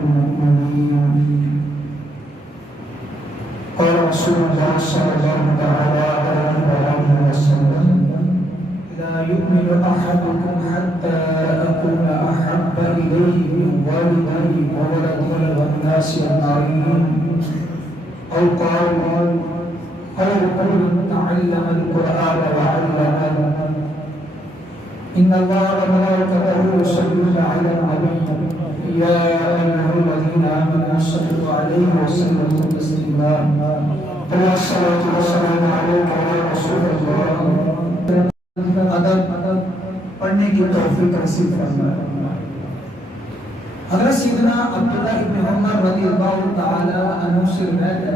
المؤمنين. قال رسول الله صلى الله عليه وسلم: لا يؤمن أحدكم حتى أكون أحب إليه من والده وولده والناس أجمعين. أو قال: خيركم من تعلم القرآن وعلمه. إن الله وملائكته يصلون على النبي يا أيها الذين آمنوا صلوا عليه وسلموا تسليما. الصلاة والسلام عليك يا رسول الله. ادب پڑھنے کی توفیق نصیب فرمائے. حضرت سیدنا عبداللہ ابن عمر رضی اللہ تعالی عنہ سے روایت ہے،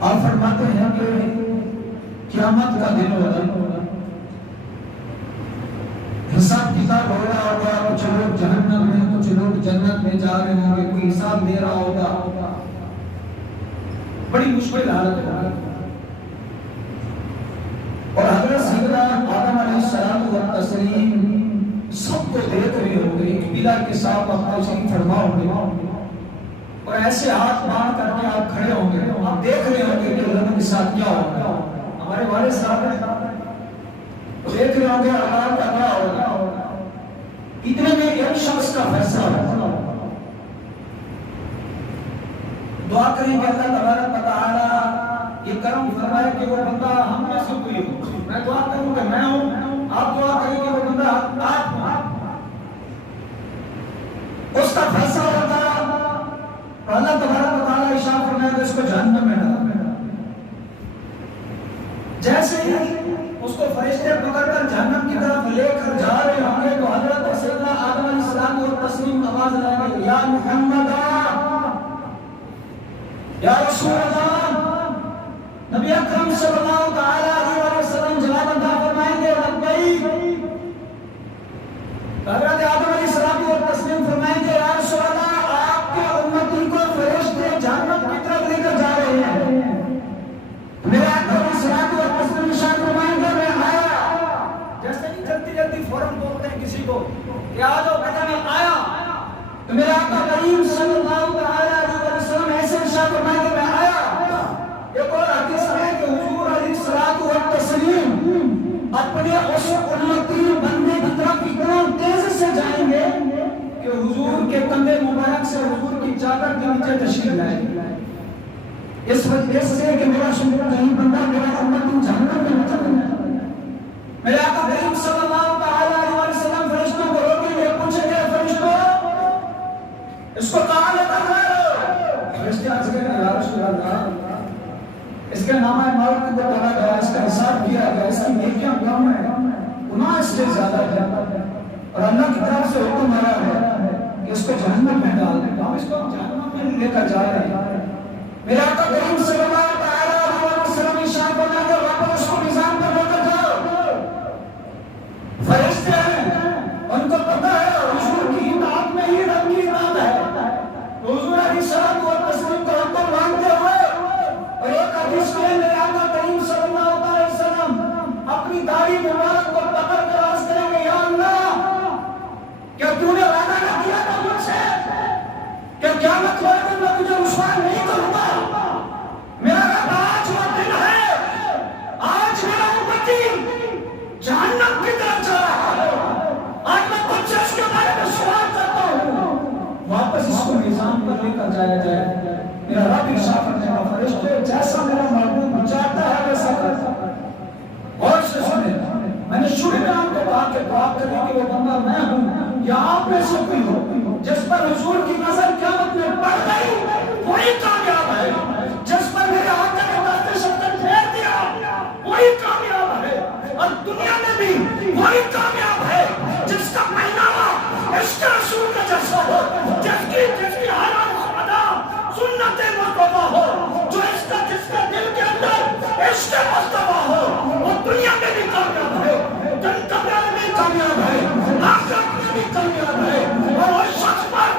آپ فرماتے ہیں کہ قیامت کا دن ہوگا، حساب کتاب ہو رہا ہوگا، کچھ لوگ جہنم میں کچھ لوگ جنت میں جا رہے ہوں گے، کوئی حساب لے رہا ہوگا، بڑی مشکل حالت ہوگی. اور حضرت سیدنا آدم علیہ السلام والتسلیم سب کو دیکھ رہے ہوں گے، ایک پلر کے ساتھ آپ تشریف فرما ہوں گے اور ایسے ہاتھ باندھ کر کے آپ کھڑے ہوں گے، آپ دیکھ رہے ہوں گے کہ لوگوں کے ساتھ کیا ہوگا. ہمارے والد صاحب دیکھ رہے ہوں گے اللہ کا کیا ہوگا. اتنے میں ایک شخص کا فیصلہ ہوگا. دعا کریں کہ اللہ تبارک و تعالی یہ کرم فرمائے کہ وہ بندہ ہم میں سے کوئی ہو. میں دعا کروں کہ میں ہوں، آپ دعا کریں کہ وہ بندہ آپ ہوں. اس کا فیصلہ ہوتا اور اللہ تبارک و تعالی ارشاد فرمائے کہ اس کو جہنم میں ڈالا. جیسے ہی اس کو فرشتے پکڑ کر جہنم کی طرف لے کر جا رہے ہوں گے تو حضرت سیدنا آدم علیہ السلام اور تسلیم آواز لگائیں گے: یا محمد، یا رسول اللہ. نبی اکرم صلی اللہ علیہ وسلم جواب عطا فرمائیں گے: لبیک. حضرت آدم علیہ السلام اور تسلیم فرمائیں گے: یا رسول اللہ، آپ کے امتی کو فرشتے جہنم کی طرف لے کر جا رہے ہیں. میرے آقا علیہ السلام اور تسلیم ارشاد فرمائیں گے: میں آیا. جیسے نہیں جلدی جلدی فوراً بولتے ہیں کسی کو کہ آ جاؤ، کہتا میں آیا، تو میرے آقا کریم صلی اللہ علیہ وسلم ایسے ارشاد فرمائیں گے: میں آیا. ایک اور حدیث ہے کہ حضور علیہ الصلوۃ والتسلیم اپنے اس امتی بندے کی طرف اتنا تیزی سے جائیں گے کہ حضور کے کندھے مبارک سے حضور کی چادر کے نیچے تشریف لائیں گے. اس وجہ سے کہ میرا کہیں بندہ میرا امتی جہنم میں نہ چلے. میرے آقا کریم صلی اللہ علیہ وسلم فرشتوں کو روکیں گے، پوچھیں گے: فرشتوں، اس کو کہاں لے کر جا رہے ہو؟ فرشتے عرض کریں گے: یا رسول اللہ، اس کے نامہ معروف کو پڑھا گیا، اس کا حساب کیا گیا، اس کی نیکیاں کم ہیں، گناہ اس سے زیادہ ہے، اور اللہ کی طرف سے حکم آیا ہے کہ اس کو جہنم میں ڈال دیں. ہم اس کو جہنم میں لے کر جا رہے ہیں. میرے آقا کریم صلی اللہ علیہ وسلم ارشاد فرماتے ہیں: واپس اس کو میزان پر لے کر جاؤ. فرشتے ہیں، ان کو پتہ ہے حضور کی اطاعت میں ہی رب کی اطاعت ہے. حضور علیہ السلام کو تسلیم کو ہم کو مانتے ہوئے اور ایک حدیث میں میرے آقا کریم صلی اللہ علیہ وسلم اپنی داڑھی مبارک کو پکڑ کر عرض کریں گے: یا اللہ، کیا تو نے وعدہ نہ کیا تھا مجھ سے کہ قیامت والے دن میں تجھے رسوا نہیں کروں گا؟ میرا رب، آج وہ دن ہے، آج میرا امتی جہنم کی طرف جا رہا ہے. آج میں تجھ سے اس کے بارے میں سوال کرتا ہوں، واپس اس کو میزان پر لے کر جایا جائے. میرا رب ارشاد کرنے کا فرشتے جیسا میرا محبوب چاہتا ہے ویسا کرتا ہے. اور سے سنیں، میں نے شروع میں آپ کو کہا کہ دعا کریں کہ وہ بندہ میں ہوں یا آپ میں سے کوئی ہو جس پر حضور کی نظر قیامت میں پڑ گئی وہی کامیاب ہے. جس پر میرے آقا نے دست شفتر پھیر دیا وہی کامیاب ہے. اور دنیا میں بھی وہی کامیاب ہے جس کا پہناوا عشق رسول کا جیسا ہو، جس کی حالات ادا سنت مصطفیٰ ہو، جو جس کا دل کے اندر عشق مصطفیٰ ہو، وہ دنیا میں بھی کامیاب ہے، جنت میں بھی کامیاب ہے، آخرت میں بھی کامیاب ہے. اور وہ شخص پر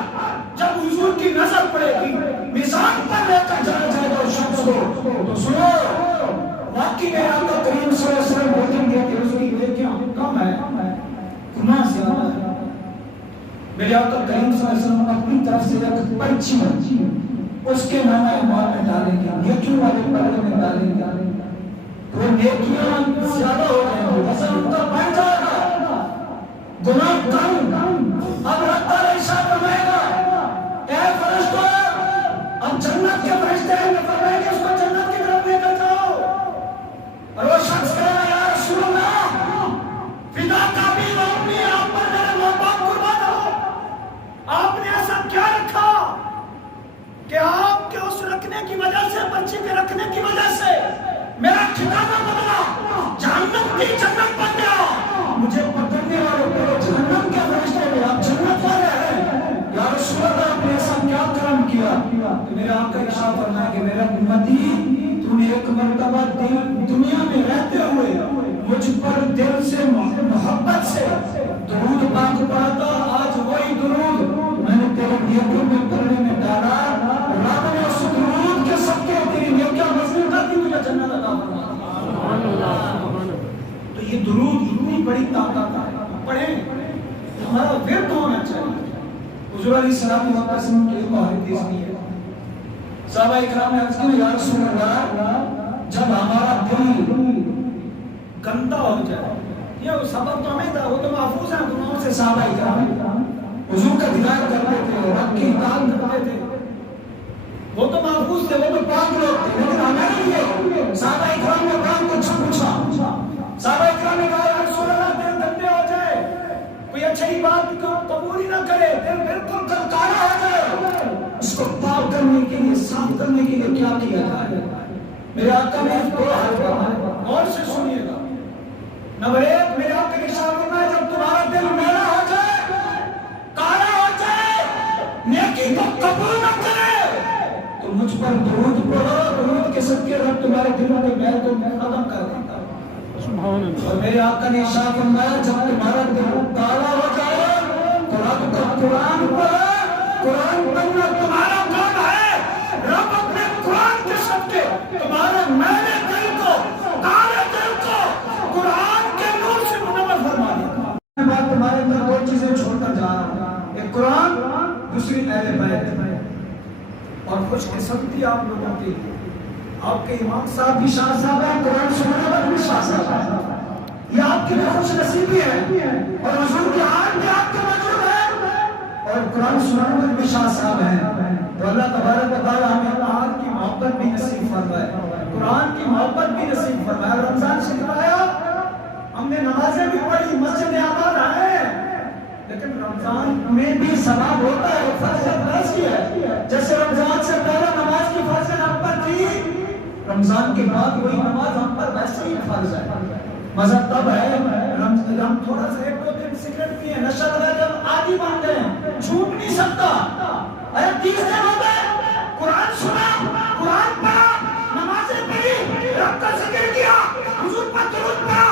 جب حضور کی نظر پڑے گی، میزان پر لے کر جایا جائے گا اس شخص کو، تو سنو، واقعی میں آقا کریم صلی اللہ علیہ وسلم بولیں گے کہ اس کی نیکیاں کم ہے، گناہ زیادہ ہے. میرے آقا کریم صلی اللہ علیہ وسلم اپنی طرف سے ایک پرچی اس کے نامہ اعمال میں ڈالیں گے، نیکیوں والے پلڑے میں ڈالیں گے، وہ نیکیاں زیادہ ہو جائیں گے، وزن ان کا بڑھ جائے گا، گناہ کم۔ اب رب تعالیٰ ارشاد فرمائے گا اے فرشتوں، اب جنت کے فرشتے ہیں، فرمائیں گے اس کو جنت کی طرف لے کر جاؤ، اور وہ شخص کہا یا رسول اللہ فدا کا بھی اپنی آپ پر میرے ماں باپ قربان ہو، آپ نے ایسا کیا رکھا کہ آپ کے اس رکھنے کی وجہ سے، بچی کے رکھنے کی وجہ سے میرا ٹھکانہ بدلا، جہنم کی جنت بن گیا، مجھے پکڑنے والے میرے جہنم کے فرشتے ہیں، آپ جنت والے ہیں، یا رسول اللہ آپ نے ایسا کیا کرم کیا؟ تو میرے آقا ارشاد فرمایا کہ میرا امتی تو نے ایک مرتبہ دنیا میں رہتے ہوئے مجھ پر دل سے محبت سے درود پاک پڑھا تھا، آج وہی درود میں نے تیرے نیکیوں میں پڑھنے میں ڈالا، رب نے اس درود کے صدقے تیری نیکیاں مضبوط کر دی، تجھے جنت عطا فرمایا۔ تو یہ درود اتنی بڑی طاقت ہے، پڑھیں، ہمارا ورد ہونا چاہیے۔ حضور علیہ السلام وسلم کے حدیث میں ہے، صحابہ اکرام نے عرض کیا یا رسول اللہ جب ہمارا دل گندا ہو جائے، یہ سبب تو ہمیں تھا، وہ تو محفوظ ہیں گناہوں سے، صحابہ اکرام حضور کا دیدار کرتے تھے، رب کی اطاعت کرتے تھے، وہ تو محفوظ تھے، وہ تو پاک لوگ تھے، لیکن ہمیں نہیں ہے۔ صحابہ اکرام نے کام کچھ پوچھا، صحابہ اکرام نے کہا یا رسول اللہ دل گندے ہو جائے، کوئی اچھی بات کو قبول ہی نہ کرے، دل بالکل کالا ہو جائے، اس کو پاک کرنے کے لیے، صاف کرنے کے لیے کیا کیا جائے؟ میرے آقا نے اس کو حل فرمایا، اور سے سنیے گا۔ نمبر ایک، میرے آقا نے شاہ فرمایا جب تمہارا دل میلا ہو جائے، کالا ہو جائے، نیکی کو قبول نہ کرے، تو مجھ پر درود پڑھو، درود کے صدقے رب تمہارے دلوں کے میل کو ختم کر دیتا۔ اور میرے آقا نے شاہ فرمایا جب تمہارا دل کالا ہو جائے، قرآن کا قرآن پڑھو، قرآن پڑھنا تمہارا کام ہے، رب اپنے قرآن کے صدقے تمہارے میلے دل کو، کالے دل کو قرآن کے نور سے منور فرما دے۔ میں تمہارے اندر دو چیزیں چھوڑ کر جا رہا ہوں، ایک قرآن، دوسری اہل بیت، اور خوش قسمتی آپ لوگوں کے لیے، آپ کے امام صاحب بھی شاہ صاحب ہیں، قرآن سننے والے بھی شاہ صاحب ہیں، یہ آپ کے لیے خوش نصیبی ہے، اور حضور کے آن بھی آپ کے موجود ہے، اور قرآن سننے والے بھی شاہ صاحب ہیں۔ تو اللہ تبارک و تعالی ہمیں قرآن کی محبت بھی نصیب فرمائے، قرآن کی محبت بھی نصیب فرمائے۔ رمضان شریف آیا، ہم نے نمازیں بھی پڑھی، مسجد آباد آئے، لیکن رمضان میں بھی ثواب ہوتا ہے، فرض کی ہے، جیسے رمضان سے پہلے نماز کی فرض ہم پر تھی، رمضان کے بعد وہی نماز ہم پر ویسے ہی فرض ہے۔ مزہ تب ہے ہم تھوڑا سا ایک دو دن سگریٹ پیے، نشہ لگا جب عادی بن گئے، چھوٹ نہیں سکتا۔ ارے 30 دن ہو گئے، قرآن سنا، قرآن پڑھا، نمازیں پڑھی، رب کا ذکر کیا، حضور پر درود پڑھا،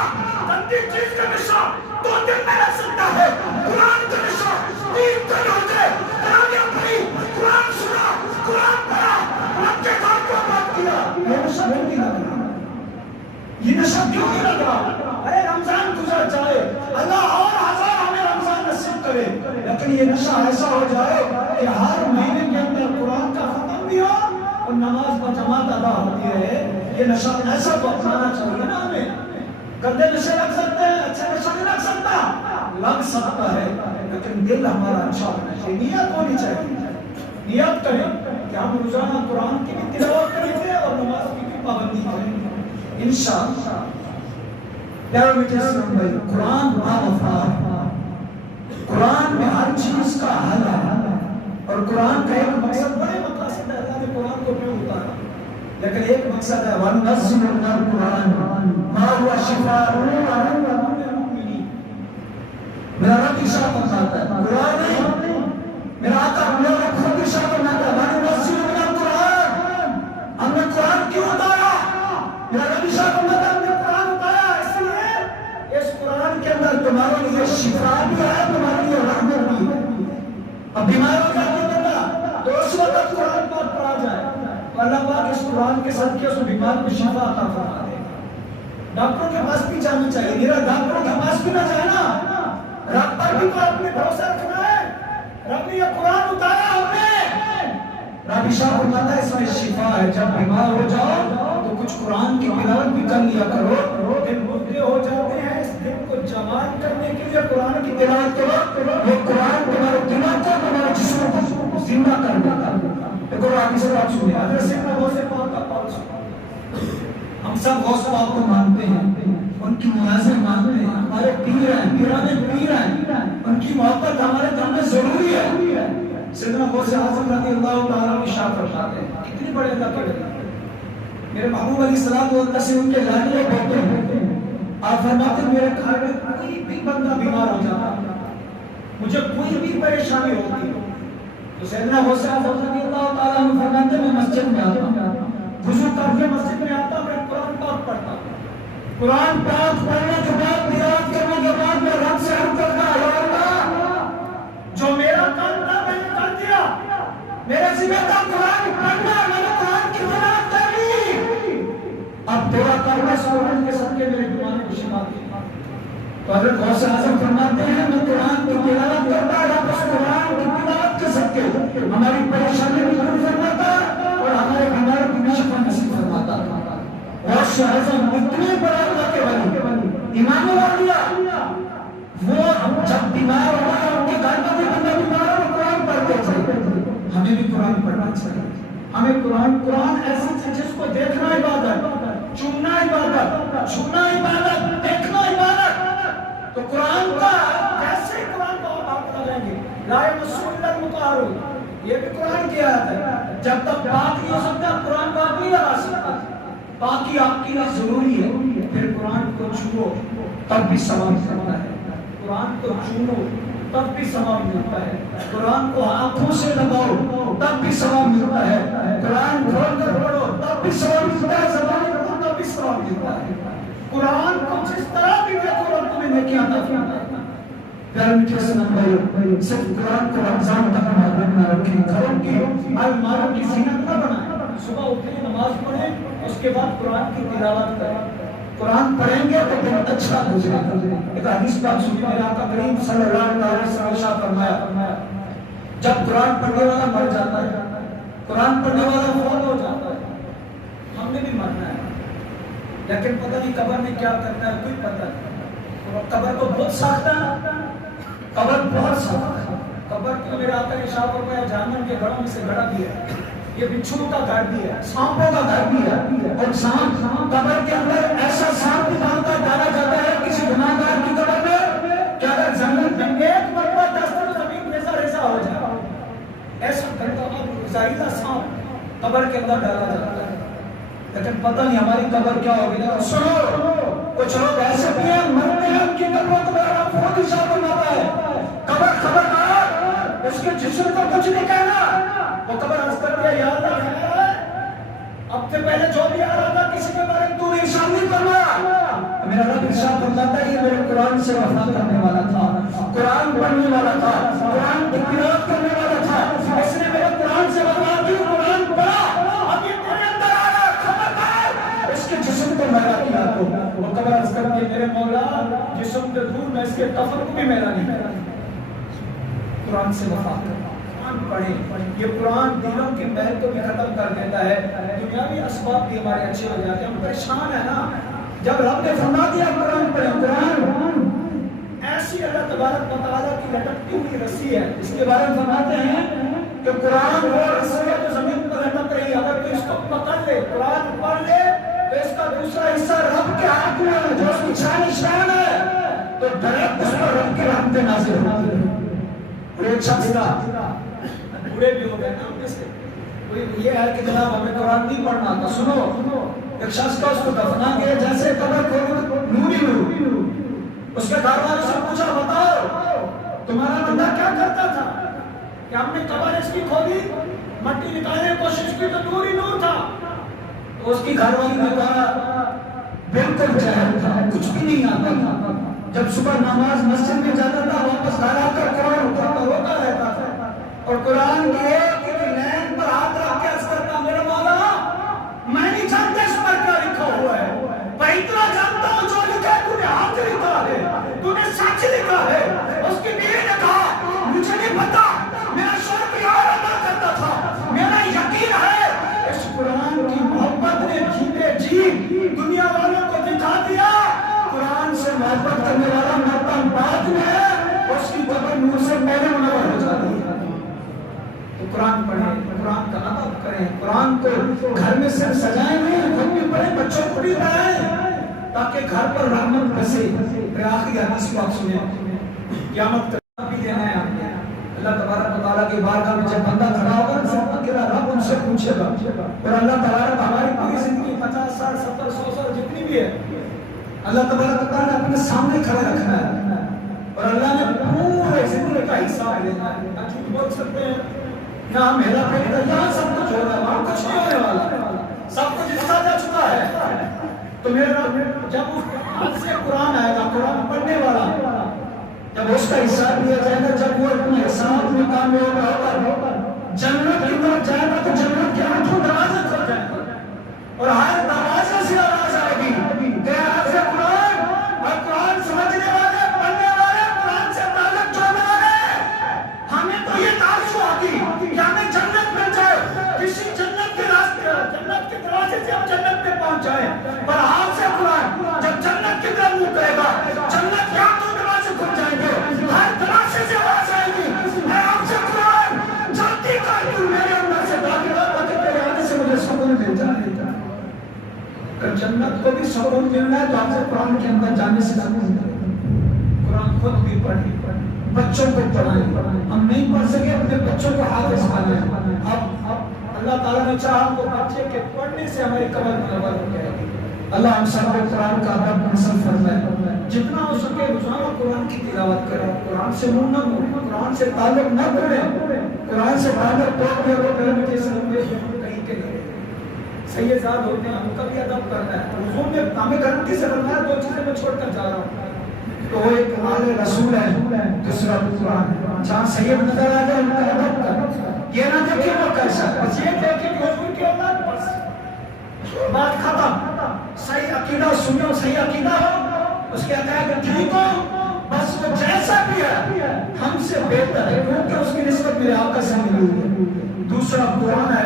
گندی چیز کا نشہ 2 دن میں رہ سکتا ہے، قرآن کا نشہ 3 دن ہو گئے، تراویح پڑھی، قرآن سنا، قرآن پڑھا، رب کے کام کو بات کیا، یہ نشہ کیوں نہیں لگ رہا؟ یہ نشہ کیوں نہیں لگ رہا؟ ارے رمضان گزر جائے، اللہ اور ہزار ہمیں رمضان نصیب کرے، لیکن یہ نشہ ایسا ہو جائے کہ ہر مہینے کے اندر قرآن کا ختم بھی ہو اور نماز پر جماعت ادا ہوتی رہے۔ یہ نشہ ایسا کو اپنانا چاہیے نا ہمیں۔ گندے نشے لگ سکتے ہیں، اچھے نشہ نہیں لگ سکتا، لگ سکتا ہے، لیکن دل ہمارا اچھا ہونا چاہیے، نیت ہونی چاہیے، نیت کریں کہ ہم روزانہ قرآن کی بھی تلاوت کریں گے اور نماز کی بھی پابندی کریں گے انشاءاللہ۔ پیارے میٹھے اسلام بھائی، قرآن قرآن میں ہر چیز کا حل ہے، اور قرآن کا ایک مقصد، بڑے مقاصد ہے اللہ نے قرآن کو کیوں اتارا، لیکن ایک مقصد ہے وَنَزِّلُ مِنَ الْقُرْآنِ مَا هُوَ شِفَاءٌ لِلْمُؤْمِنِينَ۔ میرا رب ارشاد فرماتا ہے، قرآن نہیں، میرا آقا میرا رب خود ارشاد فرماتا ہے وَنَزِّلُ مِنَ الْقُرْآنِ، ہم نے قرآن کیوں اتارا؟ میرا رب ارشاد فرماتا ہے ہم نے قرآن اتارا اس لیے اس قرآن کے اندر تمہارے لیے شفا بھی ہے، تمہارے لیے رحمت بھی ہے۔ اب بیمار ہو جاتے ہیں بندہ تو اس وقت قرآن پاک پڑھا جائے، اللہ پاک اس قرآن کے صدقے اس بیمار کو شفا عطا فرما دے گا۔ ڈاکٹروں کے پاس بھی جانا چاہیے، میرا ڈاکٹروں کے پاس بھی نہ جانا، رب پر بھی تو اپنے بھروسہ رکھنا ہے، عائشہ فرماتا ہے اس میں شفا ہے، جب بیمار ہو جاؤ تو کچھ قرآن کی تلاوت بھی کر لیا کرو، دن مردے ہو جاتے ہیں اس دن کو جوان کرنے کے لیے قرآن کی تلاوت کرو، وہ قرآن تمہارے دماغ کو تمہارے جسم کو زندہ کر دیتا ہے۔ دیکھو آگے سے بات سنیں، حضرت سیدنا غوث پاک کا پاک سنیں۔ ہم سب غوث پاک کو مانتے ہیں، ان کی ملازم مانتے ہیں، ہمارے پیر ہیں، پیرانے پیر ہیں، ان کی محبت ہمارے دل میں ضروری ہے۔ سیدنا غوث اعظم رضی اللہ تعالیٰ کی شان فرماتے ہیں، کتنی بڑے اللہ کے ولی، میرے محبوب علیہ السلام و تسلیم کے لاڈلے بیٹے ہیں۔ آپ فرماتے ہیں میرے گھر میں کوئی بھی بندہ بیمار ہو جاتا، مجھے کوئی بھی پریشانی ہوتی تو سیدنا غوث اعظم رضی اللہ تعالیٰ عنہ فرماتے ہیں میں مسجد میں آتا، وضو کر کے مسجد میں آتا، میں قرآن پاک پڑھتا، قرآن پاک پڑھنے کے بعد تلاوت کرنے کے بعد میں رب سے عرض کرتا ہے، یا اللہ جو میرا کام تھا میں نے کر دیا، میرے ذمہ تھا قرآن پڑھنا، میں نے قرآن کی تلاوت کر لی، اب تیرا کرنا سورج کے صدقے میرے بیماری کو شفا دی۔ تو حضرت غوث اعظم فرماتے ہیں میں قرآن کی تلاوت کرتا، رب اس قرآن کی تلاوت کے صدقے ہماری پریشانی بھی دور فرماتا اور ہمارے بیماروں کی بھی شفا نصیب فرماتا۔ غوث اعظم اتنے بڑے اللہ کے ولی، امام الاولیاء، وہ جب بیمار ہوا ان کے گھر میں بھی بندہ بیمار ہو قرآن پڑھتے تھے۔ ہمیں بھی قرآن پڑھنا چاہیے، ہمیں قرآن ایسی چیز جس کو دیکھنا عبادت، چومنا عبادت، چھونا عبادت، دیکھنا عبادت۔ تو قرآن کا کیسے قرآن کو آپ لگائیں گے؟ لا یمسہ الا المطہرون، یہ بھی قرآن کی آیت ہے، جب تک پاک نہیں ہو سکتا قرآن پاک نہیں لگا سکتا، پاکی آپ کی لیے ضروری ہے۔ پھر قرآن کو چھوؤ تب بھی ثواب ملتا ہے، قرآن کو چھوؤ تب بھی ثواب ملتا ہے، قرآن کو آنکھوں سے لگاؤ تب بھی ثواب ملتا ہے، قرآن کھول کر پڑھو تب بھی ثواب ملتا ہے، زبان پڑھو تب بھی ثواب ملتا ہے۔ قرآن کو جس طرح بھی دیکھو رب تمہیں نیکی عطا فرماتا ہے۔ پیارے میٹھے اسلام بھائیو، صرف قرآن کو رمضان تک محدود نہ رکھیں، گھروں کی الماروں کی زینت نہ بنائیں، صبح اٹھیں نماز پڑھیں اس کے بعد قرآن کی تلاوت کریں، قرآن پڑھیں گے تو دن اچھا گزرے گا۔ ایک حدیث پاک سنیے، میرے آقا کریم صلی اللہ علیہ وسلم نے فرمایا جب قرآن پڑھنے والا مر جاتا ہے، قرآن پڑھنے والا فوت ہو جاتا ہے، ہم نے بھی مرنا ہے لیکن پتہ نہیں قبر میں کیا کرنا ہے، کوئی پتہ نہیں۔ قبر تو بہت سخت ہے، قبر بہت سخت ہے، قبر تو میرے آقا نے ارشاد فرمایا جہنم کے گھروں میں سے گھڑا بھی ہے، یہ بچھو کا گھر بھی ہے، سانپوں کا گھر بھی ہے، اور سانپ قبر کے اندر ایسا سانپ بھی باندھ کر ڈالا جاتا ہے کسی گناہگار کی قبر میں کہ اگر زمین میں ایک مرتبہ دست تو زمین ریزہ ریزہ ہو جائے، ایسا گھنٹہ زہریلا سانپ قبر کے اندر ڈالا جاتا ہے۔ لیکن پتہ نہیں ہماری قبر کیا ہوگی۔ لیکن سنو کچھ لوگ ایسے بھی ہیں مرتے ہیں ان کی قبروں کو میرا رب خود ارشاد فرماتا ہے قبر خبردار اس کے جسم کو کچھ نہیں کہنا، وہ قبر عرض کر دیا یا اللہ اب سے پہلے جو بھی آ رہا تھا کسی کے بارے میں تو نے ارشاد نہیں فرمایا، میرا رب ارشاد فرماتا ہے یہ میرے قرآن سے وفا کرنے والا تھا، قرآن پڑھنے والا تھا، قرآن کی تلاوت کرنے والا تھا، اس نے میرے قرآن سے وفا کی، قرآن پڑھا، اب یہ تیرے اندر آ رہا خبردار اس کے جسم کو میلا کیا تو وہ قبر عرض کر کے میرے مولا جسم کے دور میں اس کے کفن کو بھی میلا نہیں کرا۔ قرآن سے وفا کر، قرآن پڑھیں، یہ قرآن دلوں کی محل کو بھی ختم کر دیتا ہے، دنیاوی اسباب بھی ہمارے اچھے ہو جاتے ہیں۔ ہم پریشان ہیں نا، جب رب نے فرما دیا قرآن پڑھیں، قرآن ایسی اللہ تبارک و تعالیٰ کی لٹکتی ہوئی رسی ہے، اس کے بارے میں فرماتے ہیں کہ قرآن وہ رسی ہے جو زمین پر لٹک رہی ہے، اگر کوئی اس کو پکڑ لے قرآن پڑھ لے تو اس کا دوسرا حصہ رب کے ہاتھ میں ہے جو اس کی شان ہے، تو ڈائریکٹ اس پر رب کی رحمتیں نازل ہوتی ہیں۔ اور ایک شخص تھا، بوڑھے بھی ہو گئے نا ان میں سے، کوئی یہ ہے کہ جناب ہمیں قرآن نہیں پڑھنا آتا، سنو ایک شخص کا اس کو دفنا گیا، جیسے قبر کھولی نوری نور، اس کے گھر والوں سے پوچھا بتاؤ تمہارا بندہ کیا کرتا تھا کہ ہم نے قبر اس کی کھولی مٹی نکالنے کی کوشش کی تو نور ہی نور تھا، تو اس کی گھر والی نے کہا بالکل جاہل تھا، کچھ بھی نہیں آتا تھا، جب صبح نماز مسجد میں جاتا تھا واپس گھر آ کر قرآن اٹھاتا روتا رہتا تھا اور قرآن کی ایک لائن پر ہاتھ رکھ کے عرض کرتا میرے مولا میں نہیں جانتا اس پر کیا لکھا ہوا ہے، میں اتنا جانتا ہوں جو لکھا ہے تو نے حق لکھا ہے، تو نے سچ لکھا ہے۔ اس کی بیوی نے کہا مجھے نہیں پتا، میرا شوہر بھی اور ادا کرتا تھا، میرا یقین قرآن پڑھیں، قرآن کا ادب کریں، قرآن کو گھر میں صرف سجائیں نہیں، خود بھی پڑھیں، بچوں کو بھی پڑھائیں تاکہ گھر پر رحمت بسے۔ پھر آخری حدیث کو آپ سنیں، قیامت کا بھی دینا ہے آپ نے۔ اللہ تبارک و تعالیٰ کی بارگاہ میں جب بندہ کھڑا ہوگا نا، سب کا رب ان سے پوچھے گا، اور اللہ تبارک ہماری پوری زندگی 50 سال 70 100 سال جتنی بھی ہے، اللہ تبارک و تعالیٰ نے اپنے سامنے کھڑے رکھنا ہے، اور اللہ نے پورے زندگی کا حساب لینا ہے۔ نہ جھوٹ بول سکتے ہیں، نہ ہم ہیرا پھیری کا، یہاں سب کچھ ہو رہا ہے، وہاں کچھ نہیں ہونے والا، سب کچھ حصہ جا چکا ہے۔ تو میرا جب ہاتھ سے قرآن آئے گا، قرآن پڑھنے والا، جب اس کا حساب لیا جائے گا، جب وہ اپنے حساب میں کامیاب ہوگا، جنت کی طرف جائے گا تو جنت کے 8 دروازے کھل جائیں گے، اور ہر دروازے سے آواز آئے گی کہ حافظ قرآن اور قرآن سمجھنے والے، پڑھنے والے، قرآن سے تعلق جوڑنے والے، ہمیں تو یہ تعلق ہوگی کہ ہمیں جنت مل جائے، کسی جنت کے راستے، جنت کے دروازے سے ہم جنت میں پہنچ جائیں۔ پر حافظ قرآن جب جنت کی طرف منہ کرے گا، جنت کے 8 دروازے کھل جائیں گے، ہر دروازے سے آواز آئے گی، اے حافظ قرآن جلدی کر، تو میرے اندر سے داخل ہو تاکہ تیرے آنے سے مجھے سکون مل جائے۔ اگر جنت کو بھی سکون ملنا ہے تو حافظ قرآن کے اندر جانے سے سکون ملے۔ قرآن خود بھی پڑھیں، بچوں کو پڑھائیں، ہم نہیں پڑھ سکے اپنے بچوں کو حافظ بنائیں۔ اب اللہ تعالیٰ نے چاہا تو بچے کے پڑھنے سے ہماری قبر منور ہو جائے گی۔ اللہ ہم سب کو قرآن کا ادب نصیب فرمائے، جتنا ہو سکے روزانہ قرآن کی تلاوت کریں، قرآن سے منہ نہ موڑیں، قرآن سے تعلق نہ توڑیں، قرآن سے تعلق توڑ دیا تو کرنے کے سامنے کہیں کے نہیں۔ سید زاد ہوتے ہیں، ان کا بھی ادب کرنا ہے۔ حضور نے ہمیں گارنٹی سے فرمایا 2 چیزیں میں چھوڑ کر جا رہا ہوں، تو وہ ایک آل رسول ہے، دوسرا قرآن ہے۔ جہاں سید نظر آ جائے ان کا ادب کر، یہ نہ دیکھیں وہ کیسا، بس یہ دیکھیں کہ حضور کی اولاد، بس بات ختم۔ صحیح عقیدہ سنو، صحیح عقیدہ ہو، اس کے عقائد ٹھیک ہو، بس وہ جیسا بھی ہے ہم سے بہتر ہے، کیونکہ اس کی نسبت میرے آقا سے ملی ہے۔ دوسرا قرآن ہے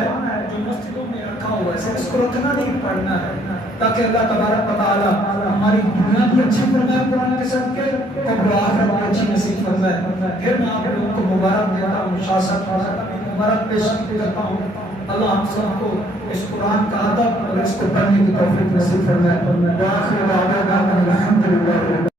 جو مسجدوں میں رکھا ہوا ہے، اس کو رکھنا نہیں، پڑھنا ہے، تاکہ اللہ تبارک و تعالیٰ ہماری دنیا بھی اچھی فرمائے قرآن کے صدقے، اور آخرت بھی اچھی نصیب فرمائے۔ پھر میں آپ لوگوں کو مبارک دیتا ہوں، شاہ صاحب مبارک پیش کرتا ہوں۔ اللہ ہم سب کو اس قرآن کا ادب اور اس کو پڑھنے کی توفیق نصیب فرمائے۔ وآخر دعوانا الحمدللہ۔